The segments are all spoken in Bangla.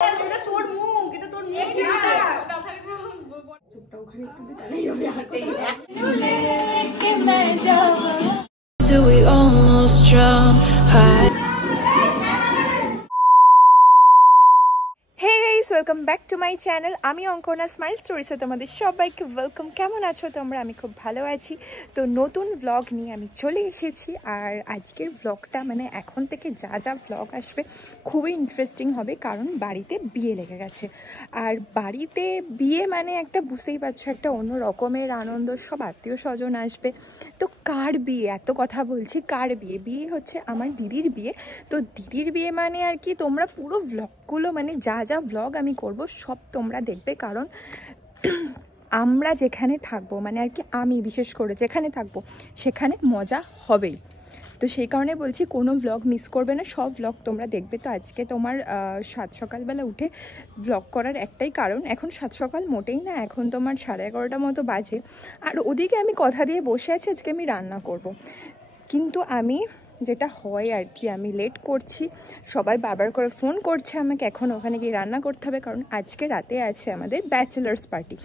Till we almost drown. Hey guys, welcome back to my channel. আমি অঙ্কনা স্মাইল স্টোরিসে তোমাদের সবাইকে ওয়েলকাম। কেমন আছো তোমরা? আমি খুব ভালো আছি। তো নতুন ব্লগ নিয়ে আমি চলে এসেছি। আর আজকের ব্লগটা মানে এখন থেকে যা যা ব্লগ আসবে খুবই ইন্টারেস্টিং হবে, কারণ বাড়িতে বিয়ে লেগে গেছে। আর বাড়িতে বিয়ে মানে একটা বুঝতেই পারছো, একটা অন্য রকমের আনন্দ, সব আত্মীয় স্বজন আসবে। তো কার বিয়ে, এত কথা বলছি, কার বিয়ে? বিয়ে হচ্ছে আমার দিদির বিয়ে। তো দিদির বিয়ে মানে আর কি, তোমরা পুরো ব্লগগুলো মানে যা যা ব্লগ আমি করব সব তোমরা দেখবে, কারণ আমরা যেখানে থাকবো মানে আর কি, আমি বিশেষ করে যেখানে থাকবো সেখানে মজা হবেই। তো সেই কারণে বলছি কোনো ব্লগ মিস করবে না, সব ব্লগ তোমরা দেখবে। তো আজকে তোমার সকালবেলা উঠে ব্লগ করার একটাই কারণ, এখন সকাল মোটেই না, এখন তোমার 11:30 মতো বাজে। আর ওদিকে আমি কথা দিয়ে বসে আছি আজকে আমি রান্না করব, কিন্তু আমি যেটা হয় আর কি, আমি লেট করছি। সবাই বারবার করে ফোন করছে আমাকে, এখন ওখানে গিয়ে রান্না করতে হবে, কারণ আজকে রাতে আছে আমাদের ব্যাচেলার্স পার্টি।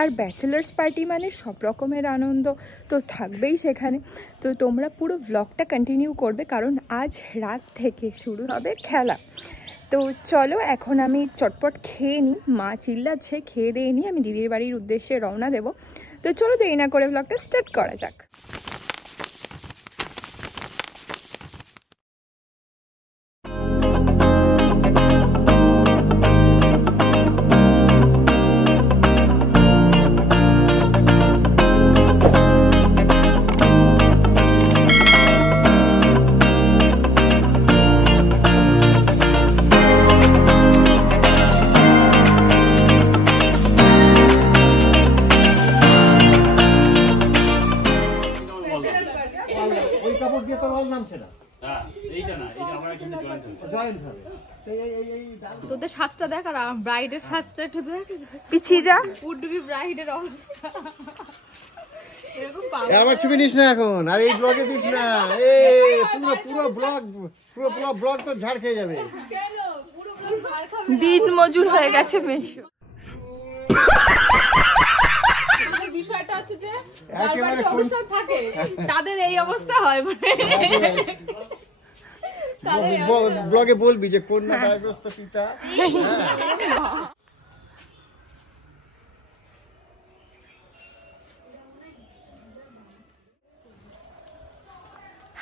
আর ব্যাচেলার্স পার্টি মানে সব রকমের আনন্দ তো থাকবেই সেখানে। তো তোমরা পুরো ব্লগটা কন্টিনিউ করবে, কারণ আজ রাত থেকে শুরু হবে খেলা। তো চলো এখন আমি চটপট খেয়ে নিই, মা চিল্লাচ্ছে, খেয়ে দিয়ে নিই, আমি দিদির বাড়ির উদ্দেশ্যে রওনা দেবো। তো চলো দেরি না করে ব্লগটা স্টার্ট করা যাক। তোদের সাজটা দেখ, আর ব্রাইডের সাজটা একটু দেখ, পিছিয়ে যা, উড বি ব্রাইডের অবস্থা এরকম পাবো। আবার ছবি নিস না এখন, আর এই ব্লগে দিস না, এই পুরো ব্লগ তো ঝাড় খেয়ে যাবে। দিন মজুর হয়ে গেছে মেশো। বিষয়টা হচ্ছে যে যার বাড়িতে অনুষ্ঠান থাকে তাদের এই অবস্থা হয়, মানে ব্লগে বলবি যে কোন না দায়গ্রস্ত পিতা।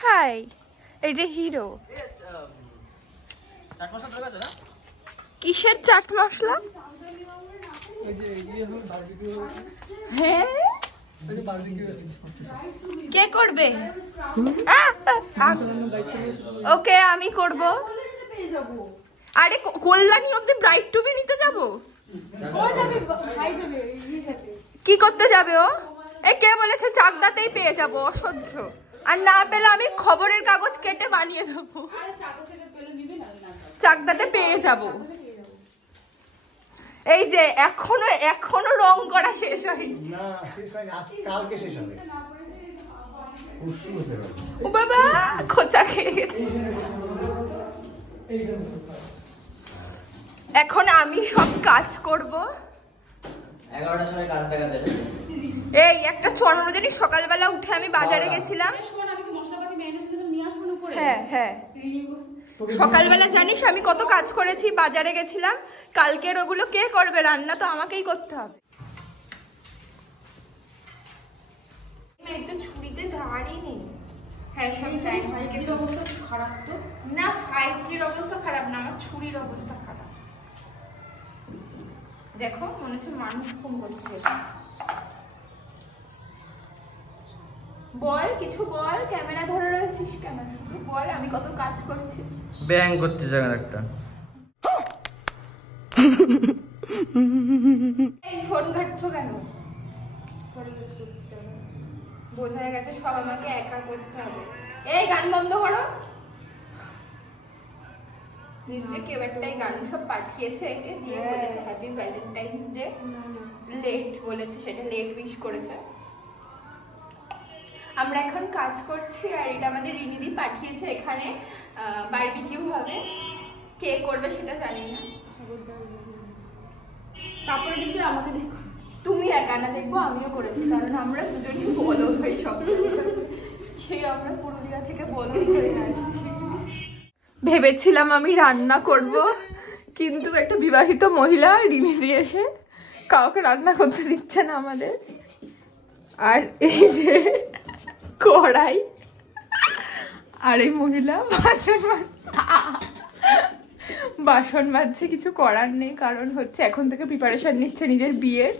হাই, এটা হিরো। কিসের চাট মশলা? হ্যাঁ, কে করবে? ওকে, আমি করব। আরে কল্যাণী অব্দি ব্রাইড টু বি নিতে যাবো? কি করতে যাবে ও? এ কে বলেছে চাকদাতেই পেয়ে যাবো? অসহ্য। আর না পেলে আমি খবরের কাগজ কেটে বানিয়ে দেবো, চাকদাতে পেয়ে যাবো। এই যে এখনো রং করা শেষ হয়নি। না, শেষ হয়নি, আজকে কালকে শেষ হবে। ও বাবা, খোঁচা খেয়ে গেছে। এখন আমি সব কাজ করব। 11টার সময় কাজ দেখা দেবে। এই একটা চন্দ্র জানি, সকালবেলা উঠে আমি বাজারে গেছিলাম। হ্যাঁ হ্যাঁ, সকালবেলা জানিস আমি কত কাজ করেছি, বাজারে গেছিলাম। কালকের ওগুলো কে করবে? রান্না তো আমাকেই করতে হবে। একদম ছুরিতে ধারই নেই। হ্যাঁ, সব টাইম অবস্থা খারাপ তো না, 5Gর অবস্থা খারাপ না, আমার ছুরির অবস্থা খারাপ। দেখো, মনে হচ্ছে মানুষ ফোন করছে। বল, কিছু বল, ক্যামেরা ধরে রয়েছিস কেন? শুধু বল আমি কত কাজ করছি। ব্যাং করতে যাবেন একটা। এই ফোন ঘাটছো কেন? বোঝা গেছে সব আমাকে একা করতে হবে। এই গান বন্ধ করো। নিশ্চয় কেউ একটাই গান সব পাঠিয়েছে একে দিয়ে, বলেছে হ্যাপি ভ্যালেন্টাইন্স ডে। লেট বলেছে, সেটা লেট উইশ করেছে। আমরা এখন কাজ করছি, আর এটা আমাদের রিনিদি পাঠিয়েছে। এখানে বারবিকিউ হবে, কে করবে সেটা জানি না। তারপরে কিন্তু আমাকে দেখো, তুমি একা না, দেখবো আমিও করেছি, কারণ আমরা দুজনই বলদ হই সব। সেই আমরা পুরুলিয়া থেকে বলদ হয়ে আসছি। ভেবেছিলাম আমি রান্না করব, কিন্তু একটা বিবাহিত মহিলা রিমিদি এসে কাউকে রান্না করতে দিচ্ছে না আমাদের। আর এই যে কড়াই, আর এই মহিলা বাসন মাজছে। কিছু করার নেই, কারণ হচ্ছে এখন থেকে প্রিপারেশন নিচ্ছে নিজের বিয়ের।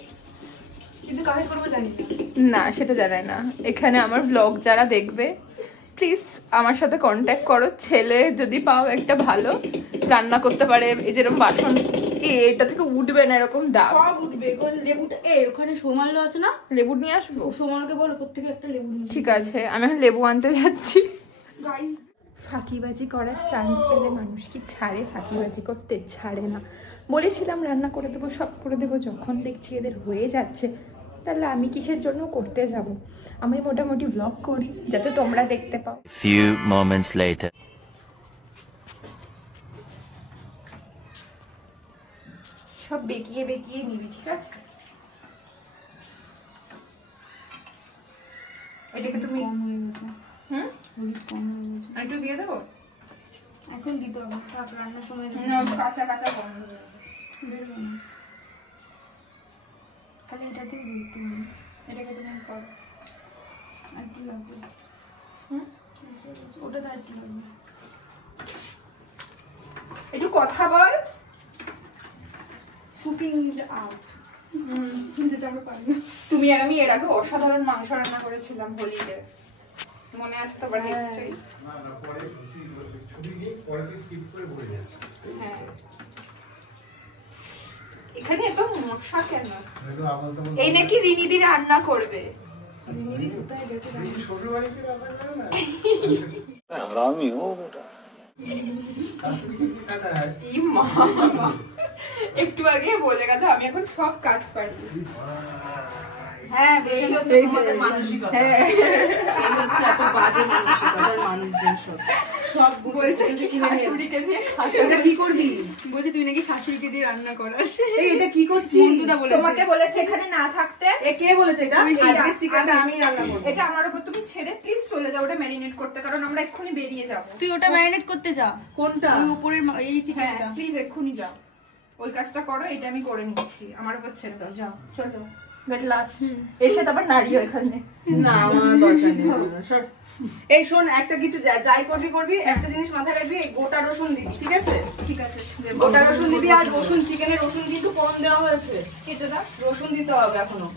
কিন্তু কাকে করবো জানিস না, সেটা জানাই না। এখানে আমার ব্লগ যারা দেখবে প্লিজ আমার সাথে কন্ট্যাক্ট করো। ছেলে যদি পাও একটা ভালো রান্না করতে পারে, এই যেরকম বাসন এটা থেকে উঠবে না এরকম দাগ, সব উঠবে। লেবুটা ওখানে সোমালো আছে না, লেবু নিয়ে আসবো। সোমালকে বলো প্রত্যেকে একটা লেবু নিয়ে। ঠিক আছে, আমি এখন লেবু আনতে যাচ্ছি। গাইস, ফাঁকিবাজি করার চান্স পেলে মানুষ কি ছাড়ে? ফাঁকিবাজি করতে ছাড়ে না। বলেছিলাম রান্না করে দেবো, সব করে দেবো, যখন দেখছি এদের হয়ে যাচ্ছে, তাহলে আমি কিসের জন্য করতে যাব? আমি মোটামুটি ব্লগ করি যাতে তোমরা দেখতে পাও। Few moments later. সব বেঁকিয়ে বেঁকিয়ে নিবি, ঠিক আছে? এটাকে তুমি একটু দিয়ে দেবো, এখন দিতে হবে, রান্নার সময় কাঁচা কাঁচা কম। তাহলে এটাতে এটাকে তুমি করো, একটু লাগবে। ওটা তো একটু লাগবে। একটু কথা বল। কুকিং ইজ আর্ট, যেটা আমরা পারি না। তুমি আর আমি এর আগে অসাধারণ মাংস রান্না করেছিলাম হোলিতে, মনে আছে তোমার নিশ্চয়ই? হ্যাঁ। এখানে এত মশা কেন? এই নাকি রিনিদি রান্না করবে। हरामी हो बेटा। এই মা, একটু আগে বলে গেল আমি এখন সব কাজ পারি। হ্যাঁ, এই হচ্ছে তোমাদের মানসিকতা, এই হচ্ছে এত বাজে মানসিকতার মানুষজন সব বলছে কি শাশুড়িকে দিয়ে এটা কি করবি? বলছে তুই নাকি শাশুড়িকে দিয়ে রান্না করাস। এই এটা কি করছিস? তোমাকে বলেছে এখানে না থাকতে। এ কে বলেছে এটা? আজকে চিকেনটা আমি রান্না করব। এটা আমার উপর তুমি ছেড়ে প্লিজ চলে যাও ওটা ম্যারিনেট করতে, কারণ আমরা এক্ষুনি বেরিয়ে যাব। তুই ওটা ম্যারিনেট করতে যা। কোনটা? ওই উপরের এই চিকেনটা। প্লিজ এক্ষুনি যাও, ওই কাজটা করো, এটা আমি করে নিচ্ছি। আমার উপর ছেড়ে দাও, যাও চলো। গেট লাস্ট এসে তারপর নাড়িও এখানে। না, আমার দরকার নেই। এই শোন, একটা কিছু যাই করবি একটা জিনিস মাথায় রাখবি, গোটা রসুন দিবি, ঠিক আছে? ঠিক আছে, গোটা রসুন দিবি। আর রসুন, চিকেনে রসুন কিন্তু কম দেওয়া হয়েছে, কেটে দাও। রসুন দিতে হবে এখনো।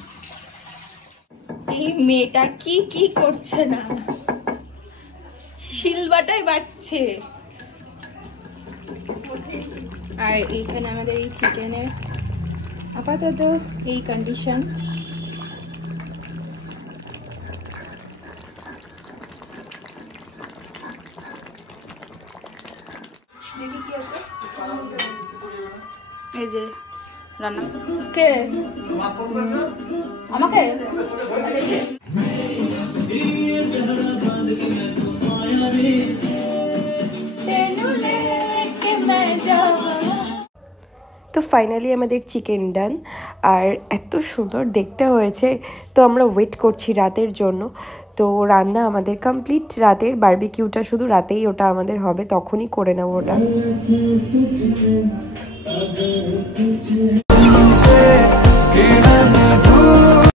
এই মেয়েটা কি কি করছে না, শিলবাটাই বাটছে। আর এইখানে আমাদের এই চিকেনের আপাতত এই কন্ডিশন। দেখি কি আছে। এই যে রান্না কে আমাকে তো ফাইনালি আমাদের চিকেন ডান, আর এত সুন্দর দেখতে হয়েছে। তো আমরা ওয়েট করছি রাতের জন্য। তো রান্না আমাদের কমপ্লিট, রাতের বারবিকিউটা শুধু রাতেই ওটা আমাদের হবে, তখনই করে নেব ওটা।